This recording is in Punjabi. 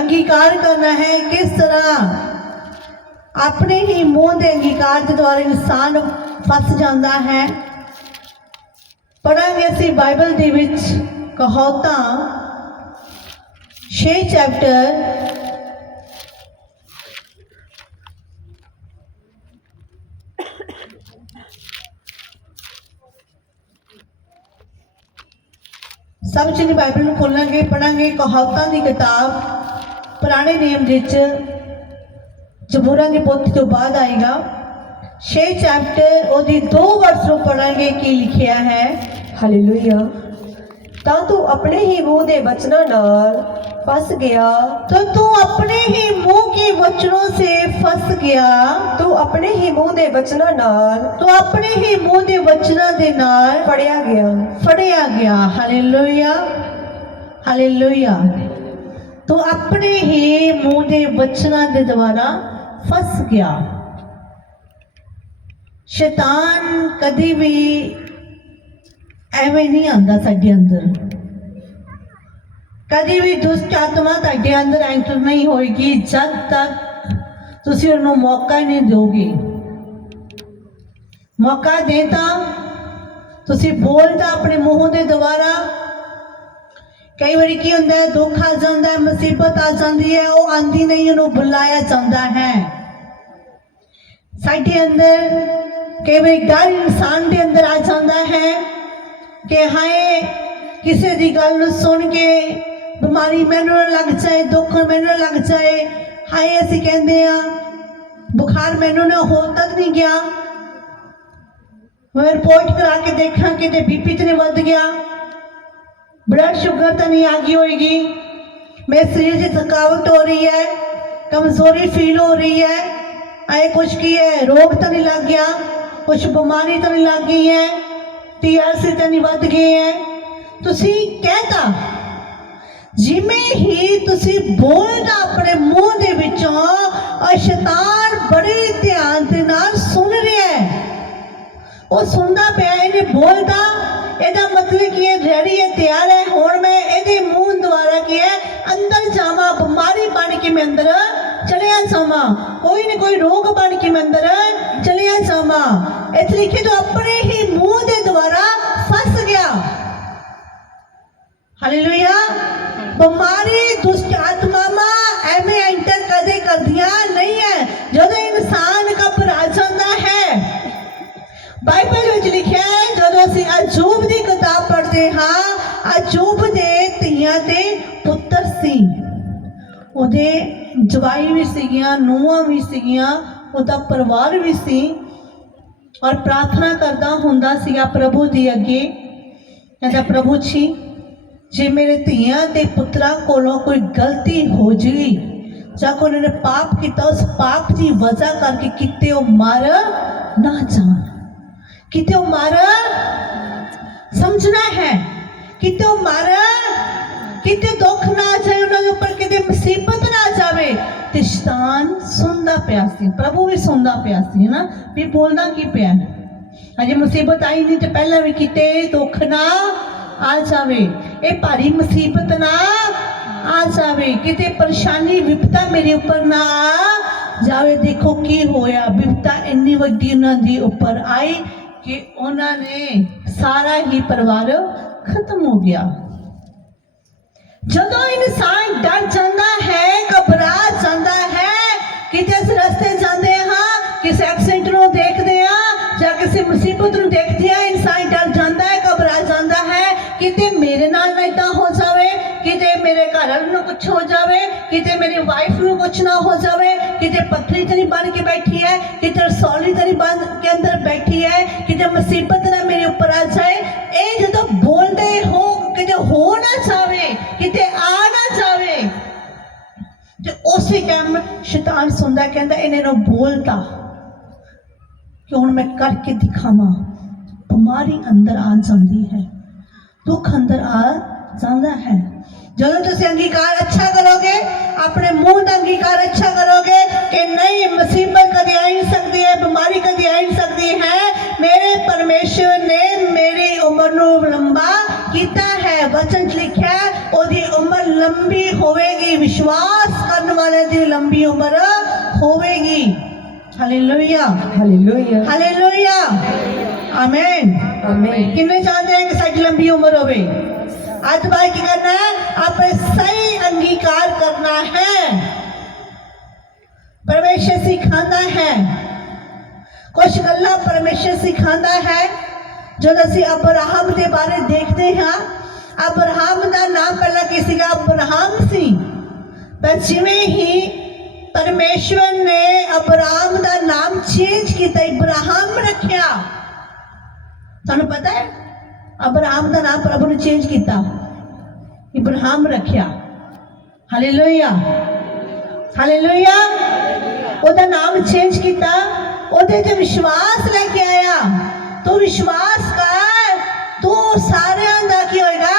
ਅੰਗੀਕਾਰ ਕਰਨਾ ਹੈ, ਕਿਸ ਤਰ੍ਹਾਂ? ਆਪਣੇ ਹੀ ਮੂੰਹ ਦੇ ਅੰਗੀਕਾਰ ਦੇ ਦੁਆਰਾ ਇਨਸਾਨ ਫਸ ਜਾਂਦਾ ਹੈ। ਪੜਾਂਗੇ ਅਸੀਂ ਬਾਈਬਲ ਦੇ ਵਿੱਚ ਕਹਾਵਤਾਂ 6 ਚੈਪਟਰ। ਸਭ ਚੀਜ਼ ਬਾਈਬਲ ਨੂੰ ਖੋਲਾਂਗੇ ਪੜਾਂਗੇ ਕਹਾਵਤਾਂ ਦੀ ਕਿਤਾਬ। ਪੁਰਾਣੇ ਨਿਯਮ ਵਿੱਚ ਜਬੂਰਾਂ ਦੀ ਪੋਥੀ ਤੋਂ ਬਾਅਦ ਆਏਗਾ 6 ਚੈਪਟਰ ਉਹਦੀ ਦੋ ਵਰਸ ਨੂੰ ਪੜਾਂਗੇ ਕੀ ਲਿਖਿਆ ਹੈ ਹਾਲੇਲੂਇਆ ਤਾਂ ਤੂੰ ਆਪਣੇ ਹੀ ਮੂੰਹ ਦੇ ਵਚਨਾਂ ਨਾਲ ਫਸ ਗਿਆ तो तू अपने ही मुंह के वचनों से फंस गया ਤੂੰ ਆਪਣੇ ਹੀ ਮੂੰਹ ਦੇ ਵਚਨਾਂ ਨਾਲ तो अपने ही मुंह के वचनों ਦੇ ਨਾਲ ਫੜਿਆ ਗਿਆ ਫੜਿਆ ਗਿਆ ਹਾਲੇਲੂਇਆ ਹਾਲੇਲੂਇਆ ਤੂੰ ਆਪਣੇ ਹੀ ਮੂੰਹ ਦੇ ਬਚਨਾਂ ਦੇ ਦੁਆਰਾ ਫਸ ਗਿਆ। ਸ਼ੈਤਾਨ ਕਦੀ ਵੀ ਐਵੇਂ ਨਹੀਂ ਆਂਦਾ ਸਾਡੇ ਅੰਦਰ। ਕਦੀ ਵੀ ਦੁਸ਼ਟ ਆਤਮਾ ਤੁਹਾਡੇ ਅੰਦਰ ਐਂਟਰ ਨਹੀਂ ਹੋਏਗੀ ਜਦ ਤੱਕ ਤੁਸੀਂ ਉਹਨੂੰ ਮੌਕਾ ਹੀ ਨਹੀਂ ਦਿਓਗੇ। ਮੌਕਾ ਦੇਤਾ ਤੁਸੀਂ ਬੋਲਦਾ ਆਪਣੇ ਮੂੰਹ ਦੇ ਦੁਆਰਾ ਕਈ ਵਾਰੀ ਕੀ ਹੁੰਦਾ ਹੈ, ਦੁੱਖ ਆ ਜਾਂਦਾ ਹੈ, ਮੁਸੀਬਤ ਆ ਜਾਂਦੀ ਹੈ, ਉਹ ਆਂਦੀ ਨਹੀਂ, ਉਹਨੂੰ ਬੁਲਾਇਆ ਜਾਂਦਾ ਹੈ। ਸਾਡੇ ਅੰਦਰ ਕਈ ਵਾਰੀ ਡਰ ਇਨਸਾਨ ਦੇ ਅੰਦਰ ਆ ਜਾਂਦਾ ਹੈ ਕਿ ਹਾਏ, ਕਿਸੇ ਦੀ ਗੱਲ ਨੂੰ ਸੁਣ ਕੇ ਬਿਮਾਰੀ ਮੈਨੂੰ ਨਾ ਲੱਗ ਜਾਏ, ਦੁੱਖ ਮੈਨੂੰ ਨਾ ਲੱਗ ਜਾਏ। ਹਾਏ, ਅਸੀਂ ਕਹਿੰਦੇ ਆ ਬੁਖਾਰ ਮੈਨੂੰ ਨਾ ਹੋ ਤੱਕ ਨਹੀਂ ਗਿਆ। ਮੈਂ ਰਿਪੋਰਟ ਕਰਾ ਕੇ ਦੇਖਾਂ, ਕਿਤੇ ਬੀਪੀ ਤੇ ਨਹੀਂ ਵੱਧ ਗਿਆ। ਬਲੱਡ ਸ਼ੂਗਰ ਤਾਂ ਨਹੀਂ ਆ ਗਈ ਹੋਏਗੀ ਮੇਰੇ ਸਰੀਰ 'ਚ ਥਕਾਵਟ ਹੋ ਰਹੀ ਹੈ ਕਮਜ਼ੋਰੀ ਫੀਲ ਹੋ ਰਹੀ ਹੈ ਆਏ ਕੁਛ ਕੀ ਹੈ ਰੋਗ ਤਾਂ ਨਹੀਂ ਲੱਗ ਗਿਆ ਕੁਛ ਬਿਮਾਰੀ ਤਾਂ ਨਹੀਂ ਲੱਗ ਗਈ ਹੈ ਟੀਆਰਸੀ ਤਾਂ ਨਹੀਂ ਵੱਧ ਗਈ ਹੈ ਤੁਸੀਂ ਕਹਿਤਾ ਜਿਵੇਂ ਹੀ ਤੁਸੀਂ ਬੋਲਦਾ ਆਪਣੇ ਮੂੰਹ ਦੇ ਵਿੱਚੋਂ ਔਰ ਸ਼ੈਤਾਨ ਬੜੇ ਧਿਆਨ ਦੇ ਨਾਲ ਸੁਣ ਰਿਹਾ ਹੈ ਉਹ ਸੁਣਦਾ ਪਿਆ ਇਹਨੇ ਬੋਲਦਾ ਇਹਦਾ ਮਤਲਬ ਕੀ ਹੈ ਰੈਡੀ ਹੈ ਤਿਆਰ ਹੈ ਚਲਿਆ ਇੱਥੇ ਲਿਖੇ ਤੋਂ ਆਪਣੇ ਹੀ ਮੂੰਹ ਦੇ ਦੁਆਰਾ ਫਸ ਗਿਆ। ਹਾਲੇਲੂਇਆ ਬਿਮਾਰੀ ਦੁਸ਼ਟ ਆਤਮਾਵਾਂ ਐਵੇਂ ਐਂਟਰ ਕਦੇ ਕਰਦੀਆਂ ਨਹੀਂ ਹੈ ਜਦੋਂ ਇਨਸਾਨ ਘਬਰਾ ਜਾਂਦਾ ਹੈ। ਬਾਈਬਲ ਵਿੱਚ ਲਿਖਿਆ ਹੈ, ਜਦੋਂ ਅਸੀਂ ਅਜੂਬ ਦੀ ਕਿਤਾਬ ਪੜ੍ਹਦੇ ਹਾਂ, ਅਜੂਬ ਦੇ ਧੀਆਂ ਤੇ ਪੁੱਤਰ ਸੀ। ਉਹਦੇ ਜਵਾਈ ਵੀ ਸੀਗੀਆਂ, ਨੂੰਹਾਂ ਵੀ ਸੀਗੀਆਂ, ਉਹਦਾ ਪਰਿਵਾਰ ਵੀ ਸੀ। ਔਰ ਪ੍ਰਾਰਥਨਾ ਕਰਦਾ ਹੁੰਦਾ ਸੀਗਾ ਪ੍ਰਭੂ ਦੀ ਅੱਗੇ ਕਹਿੰਦਾ ਪ੍ਰਭੂ ਜੀ ਜੇ ਮੇਰੇ ਧੀਆਂ ਤੇ ਪੁੱਤਰਾਂ ਕੋਲੋਂ ਕੋਈ ਗਲਤੀ ਹੋ ਜਈ ਜਾਂ ਕੋਈ ਉਹਨਾਂ ਨੇ ਪਾਪ ਕੀਤਾ ਉਸ ਪਾਪ ਦੀ ਵਜ੍ਹਾ ਕਰਕੇ ਕਿਤੇ ਉਹ ਮਰ ਨਾ ਜਾਣ ਕਿਤੇ ਉਹ ਮਰ ਸਮਝਣਾ ਹੈ ਕਿਤੇ ਉਹ ਮਰ ਪਿਆ ਸੀ, ਪ੍ਰਭੂ ਵੀ ਸੁਣਦਾ ਪਿਆ ਸੀ ਨਾ ਵੀ ਬੋਲਣਾ ਕੀ ਪਿਆ ਅਜੇ ਮੁਸੀਬਤ ਆਈ ਨਹੀਂ ਤੇ ਪਹਿਲਾਂ ਵੀ ਕਿਤੇ ਦੁੱਖ ਨਾ ਆ ਜਾਵੇ। ਇਹ ਭਾਰੀ ਮੁਸੀਬਤ ਨਾ ਆ ਜਾਵੇ। ਕਿਤੇ ਪਰੇਸ਼ਾਨੀ, ਵਿਪਤਾ ਮੇਰੇ ਉੱਪਰ ਨਾ ਜਾਵੇ। ਦੇਖੋ ਕੀ ਹੋਇਆ। ਵਿਪਤਾ ਇੰਨੀ ਵੱਡੀ ਉਹਨਾਂ ਦੀ ਉੱਪਰ ਆਈ ਕਿ ਉਹਨਾਂ ਨੇ ਸਾਰਾ ਹੀ ਪਰਿਵਾਰ ਖਤਮ ਹੋ ਗਿਆ। ਜਦੋਂ ਇਨਸਾਨ ਡਰ ਜਾਂਦਾ ਕਿਸੇ ਮੁਸੀਬਤ ਨੂੰ ਦੇਖਦੇ ਹਾਂ ਇਨਸਾਨ ਡਰ ਜਾਂਦਾ ਹੈ, ਘਬਰਾ ਜਾਂਦਾ ਹੈ ਕਿਤੇ ਮੇਰੇ ਨਾਲ ਨਾ ਏਦਾਂ ਹੋ ਜਾਵੇ ਕਿਤੇ ਮੇਰੇ ਘਰ ਵਾਲੇ ਨੂੰ ਕੁਝ ਹੋ ਜਾਵੇ ਕਿਤੇ ਮੇਰੀ ਵਾਈਫ ਨੂੰ ਕੁਝ ਨਾ ਹੋ ਜਾਵੇ ਕਿਤੇ ਪੱਥਰੀ ਤੇ ਬਣ ਕੇ ਬੈਠੀ ਹੈ ਕਿਤੇ ਰਸੌਲੀ ਤੇ ਬਣ ਕੇ ਅੰਦਰ ਬੈਠੀ ਹੈ ਕਿਤੇ ਮੁਸੀਬਤ ਨਾ ਮੇਰੇ ਉੱਪਰ ਆ ਜਾਏ। ਇਹ ਜਦੋਂ ਬੋਲਦੇ ਹੋ ਕਿਤੇ ਹੋ ਨਾ ਜਾਵੇ ਕਿਤੇ ਆ ਨਾ ਜਾਵੇ, ਤੇ ਉਸੇ ਟਾਈਮ ਸ਼ੈਤਾਨ ਸੁਣਦਾ, ਕਹਿੰਦਾ, ਇਹਨੇ ਨੂੰ ਬੋਲਤਾ। ਕਿ ਹੁਣ ਮੈਂ ਕਰਕੇ ਦਿਖਾਵਾਂ ਬਿਮਾਰੀ ਅੰਦਰ ਆ ਜਾਂਦੀ ਹੈ ਦੁੱਖ ਅੰਦਰ ਆ ਜਾਂਦਾ ਹੈ ਜਦੋਂ ਤੁਸੀਂ ਅੰਗੀਕਾਰ ਅੱਛਾ ਕਰੋਗੇ ਆਪਣੇ ਮੂੰਹ ਦਾ ਅੰਗੀਕਾਰ ਅੱਛਾ ਕਰੋਗੇ ਕਿ ਨਹੀਂ ਮੁਸੀਬਤ ਕਦੇ ਆ ਨਹੀਂ ਸਕਦੀ ਹੈ ਬਿਮਾਰੀ ਕਦੇ ਆ ਨਹੀਂ ਸਕਦੀ ਹੈ ਮੇਰੇ ਪਰਮੇਸ਼ਵਰ ਨੇ ਮੇਰੀ ਉਮਰ ਨੂੰ ਲੰਬਾ ਕੀਤਾ ਹੈ ਵਚਨ 'ਚ ਲਿਖਿਆ ਹੈ, ਉਹਦੀ ਉਮਰ ਲੰਬੀ ਹੋਵੇਗੀ ਵਿਸ਼ਵਾਸ ਕਰਨ ਵਾਲੇ ਦੀ ਲੰਬੀ ਉਮਰ ਹੋਵੇਗੀ hallelujah hallelujah hallelujah amen amen ਕਿੰਨੇ ਚਾਹੁੰਦੇ हैं कि ਸਾਡੀ ਲੰਬੀ ਉਮਰ ਹੋਵੇ ਅੱਜ ਬਾਈ ਕੀ ਕਰਨਾ ਹੈ ਆਪੇ ਸਹੀ ਅੰਗੀਕਾਰ ਕਰਨਾ ਹੈ ਪਰਮੇਸ਼ਰ ਸਿਖਾਉਂਦਾ ਹੈ ਕੁਝ ਗੱਲਾਂ ਪਰਮੇਸ਼ਰ ਸਿਖਾਉਂਦਾ ਹੈ ਜਦੋਂ ਅਸੀਂ ਅਬਰਾਹਮ ਦੇ ਬਾਰੇ ਦੇਖਦੇ ਹਾਂ ਅਬਰਾਹਮ ਦਾ ਨਾਮ ਪਹਿਲਾਂ ਕੀ ਸੀਗਾ ਅਬਰਾਹਮ ਸੀ ਪਰ ਜਿਵੇਂ ਹੀ ਪਰਮੇਸ਼ਵਰ ਨੇ ਅਬਰਾਮ ਦਾ ਨਾਮ ਚੇਂਜ ਕੀਤਾ ਇਬਰਾਹਿਮ ਰੱਖਿਆ ਤੁਹਾਨੂੰ ਪਤਾ ਹੈ ਅਬਰਾਮ ਦਾ ਨਾਮ ਪ੍ਰਭੂ ਨੇ ਚੇਂਜ ਕੀਤਾ ਇਬਰਾਹਿਮ ਰੱਖਿਆ ਹਾਲੇਲੂਇਆ ਹਾਲੇਲੂਇਆ ਉਹਦਾ ਨਾਮ ਚੇਂਜ ਕੀਤਾ ਉਹਦੇ ਤੇ ਵਿਸ਼ਵਾਸ ਲੈ ਕੇ ਆਇਆ ਤੂੰ ਵਿਸ਼ਵਾਸ ਕਰ ਤੂੰ ਸਾਰਿਆਂ ਦਾ ਕੀ ਹੋਏਗਾ